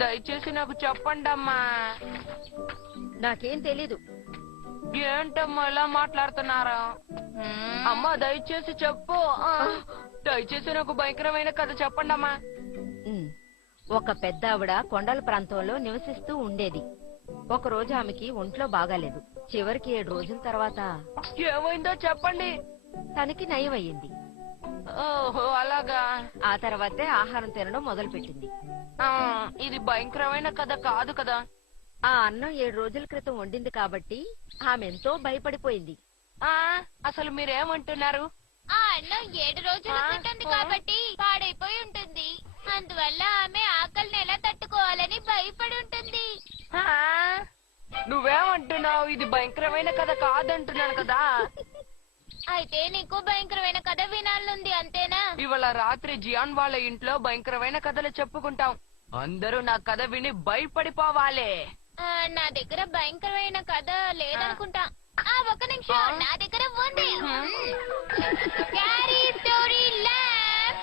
దయచేసి నాకు చెప్పండి అమ్మా. నాకేం తెలీదు. ఏంటమ్మా ఎలా మాట్లాడుతున్నారు? అమ్మా దయచేసి చెప్పు. దయచేసి నాకు భయంకరమైన కథ చెప్పండి అమ్మా. ఒక పెద్ద ఆవిడ కొండల ప్రాంతంలో నివసిస్తూ ఉండేది. ఒకరోజు ఆమెకి ఒంట్లో బాగాలేదు. చివరికి 7 రోజుల తర్వాత ఏమైందో చెప్పండి. తనకి నయమయ్యింది. ఓహో అలాగా. ఆ తర్వాతే ఆహారం తినడం మొదలు పెట్టింది. ఇది భయంకరమైన కథ కాదు కదా. ఆ అన్నం 7 రోజుల క్రితం వండింది కాబట్టి ఆమె ఎంతో భయపడిపోయింది. అసలు మీరేమంటున్నారు? ఆ అన్నం 7 రోజుల క్రితం కాబట్టి పాడైపోయి ఉంటుంది. అందువల్ల ఆమె ఆకలిని ఎలా తట్టుకోవాలని భయపడి ఉంటుంది. నువ్వేమంటున్నావు? ఇది భయంకరమైన కథ కాదంటున్నాను కదా. అయితే నీకు భయంకరమైన కథ వినాలనుంది అంతేనా? ఇవాళ రాత్రి జియాన్ వాళ్ళ ఇంట్లో భయంకరమైన కథలు చెప్పుకుంటాం. అందరూ నా కథ విని భయపడిపోవాలి. నా దగ్గర భయంకరమైన కథ లేదనుకుంటా. ఒక నిమిషం, నా దగ్గర ఉంది. Carry story lab.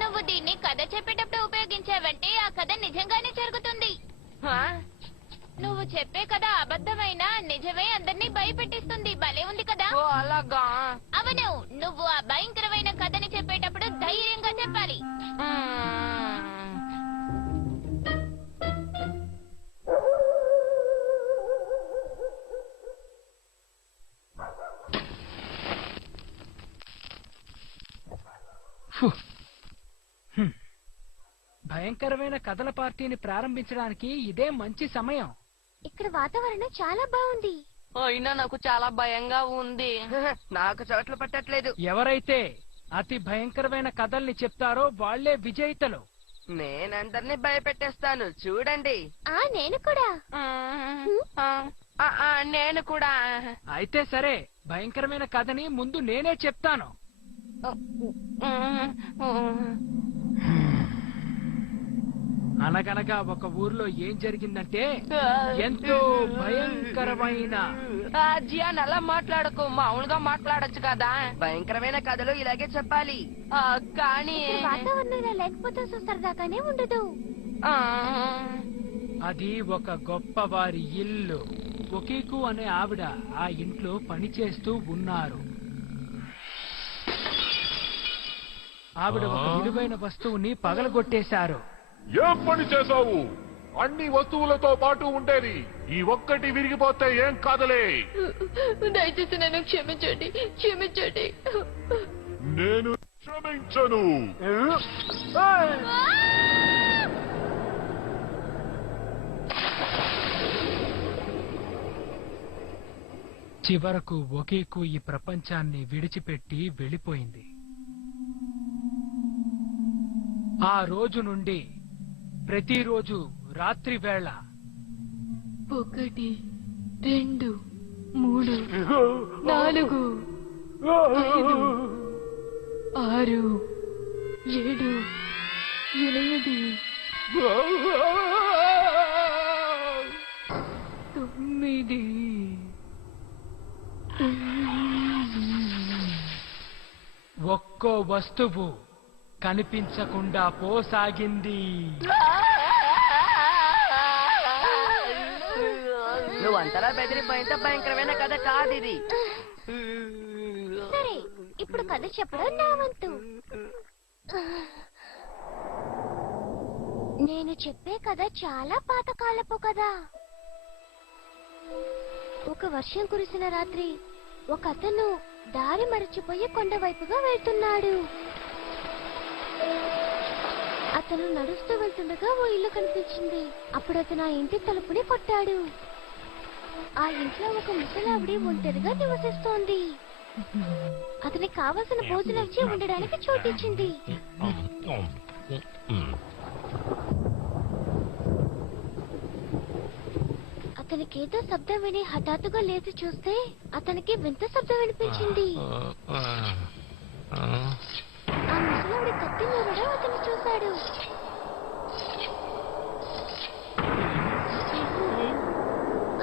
నువ్వు దీన్ని కథ చెప్పేటప్పుడు ఉపయోగించావంటే ఆ కథ నిజంగానే జరుగుతుంది. నువ్వు చెప్పే కథ అబద్ధమైన నిజమే అందరినీ భయపెట్టిస్తుంది. భలే ఉంది కదా. అలాగా. అవును, నువ్వు ఆ భయంకరమైన కథని చెప్పేటప్పుడు ధైర్యంగా చెప్పాలి. భయంకరమైన కథల పార్టీని ప్రారంభించడానికి ఇదే మంచి సమయం. ఇక్కడ వాతావరణం చాలా బాగుంది. అయినా నాకు చాలా భయంగా ఉంది. నాకు చోట్ల పట్టట్లేదు. ఎవరైతే అతి భయంకరమైన కథల్ని చెప్తారో వాళ్లే విజేతలు. నేనందరినీ భయపెట్టేస్తాను చూడండి. నేను కూడా. నేను కూడా. అయితే సరే, భయంకరమైన కథని ముందు నేనే చెప్తాను. అనగనగా ఒక ఊర్లో ఏం జరిగిందంటే, ఎంతో భయంకరమైన జియాన్ అలా మాట్లాడకు, మామూలుగా మాట్లాడొచ్చు కదా. భయంకరమైన కథలు ఇలాగే చెప్పాలి. కానీ వాతావరణం ఇలా లేకపోతే సరదాగానే ఉండదు. అది ఒక గొప్పవారి ఇల్లు. ఒకీకు అనే ఆవిడ ఆ ఇంట్లో పనిచేస్తూ ఉన్నారు. ఆవిడ ఒక విలువైన వస్తువుని పగలగొట్టేశారు. ఏం పని చేశావు? అన్ని వస్తువులతో పాటు ఉండేది ఈ ఒక్కటి విరిగిపోతే ఏం కాదలే. దయచేసి నన్ను క్షమించండి, క్షమించండి. నేను క్షమించను. చివరకు ఒకేకు ఈ ప్రపంచాన్ని విడిచిపెట్టి వెళ్ళిపోయింది. ఆ రోజు నుండి ప్రతిరోజు రాత్రి వేళ 1 2 3 4 5 6 7 8 9 ఒక్కో వస్తువు కనిపించకుండా పోసాగింది. నువ్వు అంతలా బెదిరిపోయింటే భయంకరమైన కథ కాదు ఇది. సరే, ఇప్పుడు కథ చెప్పడం నా వంతు. నేను చెప్పే కథ చాలా పాతకాలపు కథ. ఒక వర్షం కురిసిన రాత్రి ఒక అతను దారి మరచిపోయి కొండ వైపుగా వెళ్తున్నాడు. అతను నడుస్తూ వెళ్తుండగా ఓ ఇల్లు కనిపించింది. అప్పుడు అతను ఆ ఇంటి తలుపుని కొట్టాడు. ఆ ఇంట్లో ఒక ముసలావిడి ఒంటరిగా నివసిస్తోంది. అతనికి కావలసిన భోజనం ఇచ్చి ఉండడానికి చోటిచ్చింది. అతనికేదో శబ్దం విని హఠాత్తుగా లేచి చూస్తే అతనికి వింత శబ్దం వినిపించింది. ఆ ముసలావిడి కత్తి నూరడం అతను చూశాడు.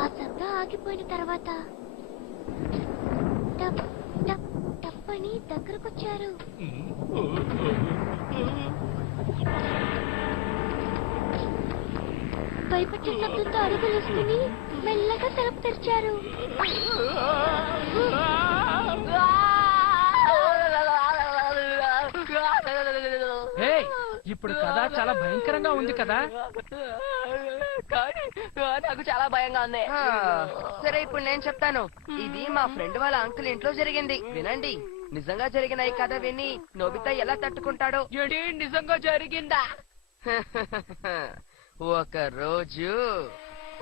ఆ శబ్దం ఆగిపోయిన తర్వాత టప్ టప్ టప్ అని చూసుకుని దగ్గరకొచ్చారు. భయపడిన శబ్దంతో అడుగులేసుకుని మెల్లగా తలుపు తెరిచారు. ఏయ్, ఇప్పుడు కథ చాలా భయంకరంగా ఉంది కదా. కానీ నాకు చాలా భయంగా ఉంది. సరే ఇప్పుడు నేను చెప్తాను. ఇది మా ఫ్రెండ్ వాళ్ళ అంకుల్ ఇంట్లో జరిగింది. వినండి. నిజంగా జరిగిన ఈ కథ విని నోబితా ఎలా తట్టుకుంటాడో. ఏంటి నిజంగా జరిగిందా? ఒక రోజు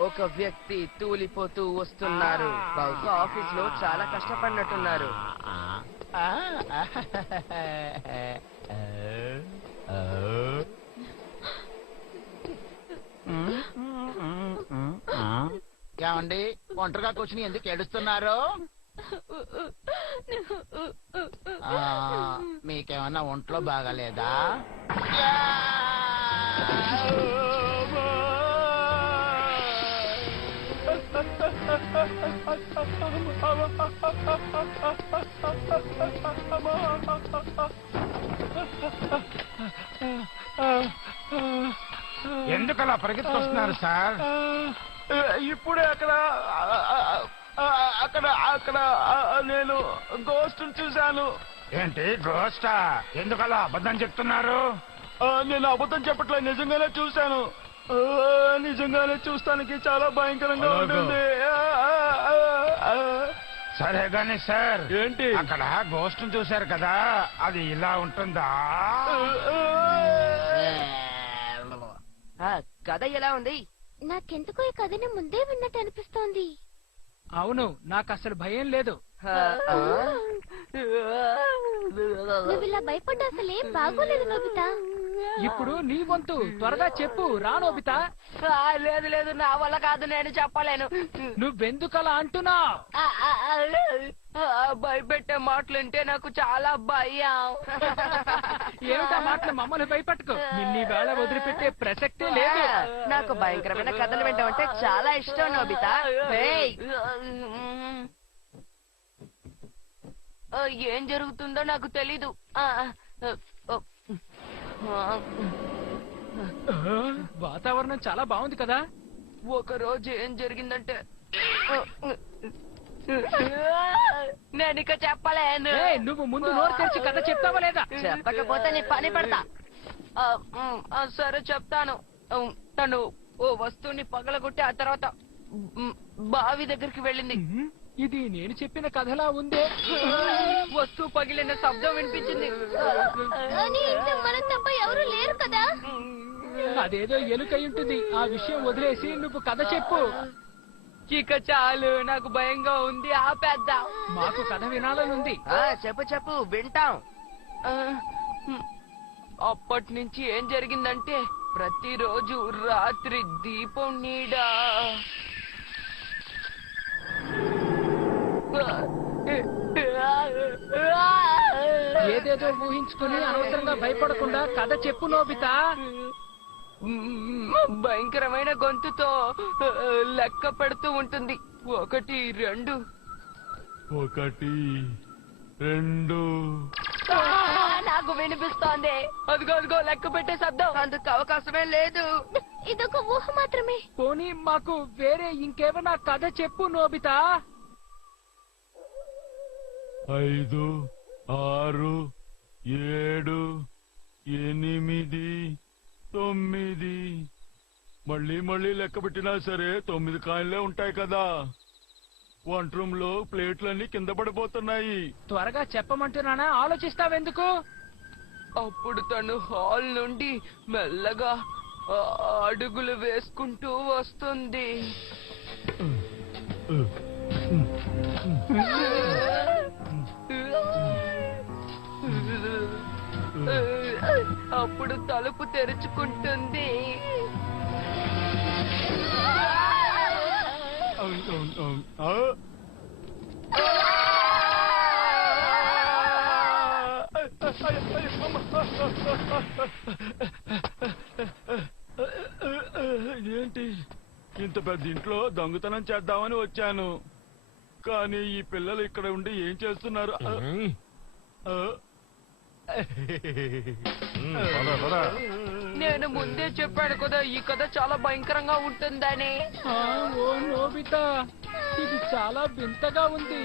ఒక వ్యక్తి తూలిపోతూ వస్తున్నారు. బహుశా ఆఫీస్ లో చాలా కష్టపడినట్టున్నారు. ఏమండి, ఒంటరిగా కూర్చుని ఎందుకు ఏడుస్తున్నారు? మీకేమన్నా ఒంట్లో బాగాలేదా? ఎందుకలా పరిగెత్తుకొస్తున్నారు సార్? ఇప్పుడే అక్కడ అక్కడ అక్కడ నేను గోస్ట్ చూశాను. ఏంటి గోస్టా? ఎందుకలా అబద్ధం చెప్తున్నారు? నేను అబద్ధం చెప్పట్లేదు, నిజంగానే చూశాను. నిజంగానే చూస్తానికి చాలా భయంకరంగా ఉంటుంది. సరే గాని సార్, ఏంటి అక్కడ గోస్ట్ చూశారు కదా, అది ఇలా ఉంటుందా? కథ ఎలా ఉంది? నాకెందుకో ఈ కథని ముందే విన్నట్టు అనిపిస్తోంది. అవును, నాకు అసలు భయం లేదు. నువ్వు ఇలా భయపడ్డా అసలేం బాగోలేదు నోబితా. ఇప్పుడు నీ వంతు, త్వరగా చెప్పు రా నోబితా. లేదు లేదు, నా వల్ల కాదు, నేను చెప్పలేను. నువ్వెందుకలా అంటున్నావు? భయపెట్టే మాటలుంటే నాకు చాలా భయం. ఏమిటా మాటలు? మమ్మల్ని భయపెట్టుకో. నిన్నీ వేళ వదిలిపెట్టే ప్రసక్తే లేదు. నాకు భయంకరమైన కథలు వింటామంటే చాలా ఇష్టం నోబితా. ఏయ్! ఏం జరుగుతుందో నాకు తెలీదు. వాతావరణం చాలా బాగుంది కదా. ఒక రోజు ఏం జరిగిందంటే నేను ఇక చెప్పలేను. నువ్వు ముందు నోరు తెరిచి కథ చెప్తావా లేదా? చెప్పకపోతే నీ పని పడతా. సరే చెప్తాను. తను ఓ వస్తువుని పగలగొట్టి ఆ తర్వాత బావి దగ్గరికి వెళ్ళింది. ఇది నేను చెప్పిన కథలా ఉందే. వస్తువు పగిలిన శబ్దం వినిపించింది. కానీ ఇంట్లో మనం తప్ప ఎవరు లేరు కదా. అదేదో ఎలుకై ఉంటుంది. ఆ విషయం వదిలేసి నువ్వు కథ చెప్పు. ఇక చాలు, నాకు భయంగా ఉంది. ఆపేద్దాం. మాకు కథ వినాలనుంది. చెప్పు చెప్పు, వింటాం. అప్పటి నుంచి ఏం జరిగిందంటే ప్రతిరోజు రాత్రి దీపం నీడ ఏదేదో ఊహించుకుని అనవసరంగా భయపడకుండా కథ చెప్పు నోబితా. భయంకరమైన గొంతుతో లెక్క పెడుతూ ఉంటుంది. 1 2 1 2 నాకు వినిపిస్తోంది. అదిగో అదిగో లెక్క పెట్టే శబ్దం. అందుకు అవకాశమే లేదు. ఇదొక ఊహ మాత్రమే. పోనీ మాకు వేరే ఇంకేమైనా కథ చెప్పు నోబితా. 5 6 7 8 9 మళ్ళీ మళ్ళీ లెక్క పెట్టినా సరే 9 కాయలే ఉంటాయి కదా. వంట రూమ్ లో ప్లేట్లన్నీ కింద పడిపోతున్నాయి. త్వరగా చెప్పమంటున్నానా? ఆలోచిస్తావెందుకు? అప్పుడు తను హాల్ నుండి మెల్లగా అడుగులు వేసుకుంటూ వస్తుంది. అప్పుడు తలుపు తెరుచుకుంటుంది. ఏంటి, ఇంత పెద్ద ఇంట్లో దొంగతనం చేద్దామని వచ్చాను, కానీ ఈ పిల్లలు ఇక్కడ ఉండి ఏం చేస్తున్నారు? నేను ముందే చెప్పాను కదా ఈ కథ చాలా భయంకరంగా ఉంటుందని. ఓ నోబితా, ఇది చాలా వింతగా ఉంది.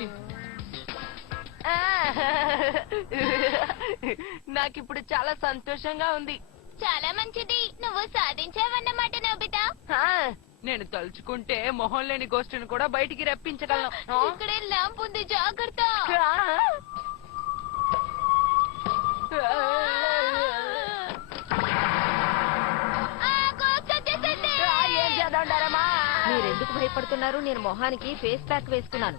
నాకిప్పుడు చాలా సంతోషంగా ఉంది. చాలా మంచిది, నువ్వు సాధించావన్నమాట నోబితా. నేను తలుచుకుంటే మొహం లేని గోష్ఠిని కూడా బయటికి రప్పించగలను. ఇక్కడే ల్యాంప్ ఉంది, జాగ్రత్త. ఏం చేద్దాం? మీరెందుకు భయపడుతున్నారు? నేను మొహానికి ఫేస్ ప్యాక్ వేసుకున్నాను.